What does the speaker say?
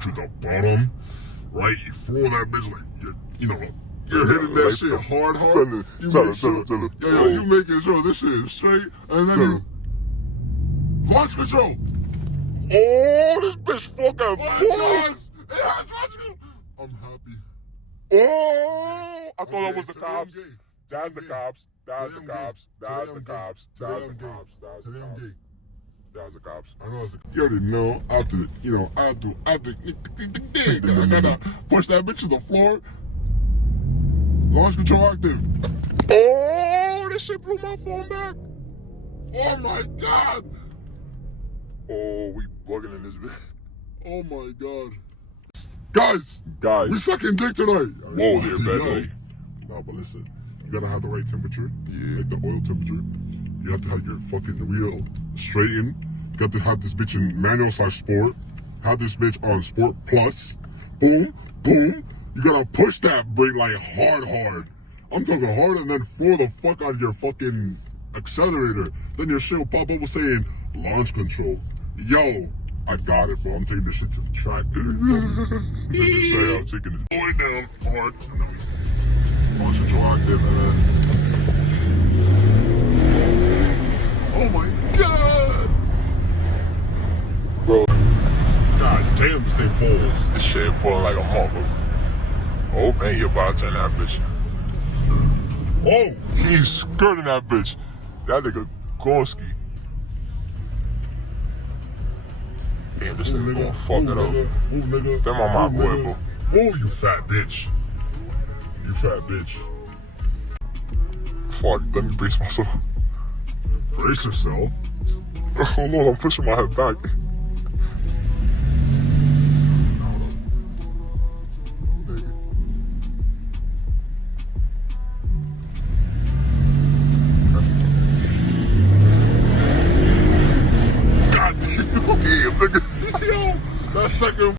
to the bottom, right? You throw that bitch like, you're hitting that shit hard. Tell him. You making sure this shit is straight, and then you launch control. Oh, this bitch fucking flies. It has launch control. I'm happy. Oh, I thought that was the cops. That's the cops. That's the cops. That's the cops. That's the cops. That's the cops. That was the cops. I know you already know. After I gotta push that bitch to the floor. Launch control active. Oh, this shit blew my phone back. Oh my god. Oh, we bugging in this bitch. Oh my god. Guys, we sucking dick tonight. Whoa there, baby. No, but listen, you gotta have the right temperature. Yeah. Like the oil temperature. You have to have your fucking wheel straightened. You got to have this bitch in manual/sport. Have this bitch on sport plus. Boom, boom. You gotta push that brake like hard. I'm talking hard, and then throw the fuck out of your fucking accelerator. Then your shit will pop up with saying launch control. Yo, I got it, bro. I'm taking this shit to the track, dude. I'm taking this boy down hard. Launch control active, man. Oh my god! Bro. God damn, this thing pulls. This shit pulling like a motherfucker. Oh man, he about to turn that bitch. Oh, he's skirting that bitch. That nigga Gorski. Damn, this nigga gonna fuck it up. Move, nigga. Them on my boy, bro. Oh, you fat bitch. You fat bitch. Fuck, let me brace myself. Brace yourself? Hold on, I'm pushing my head back. God damn, nigga. Yo, that second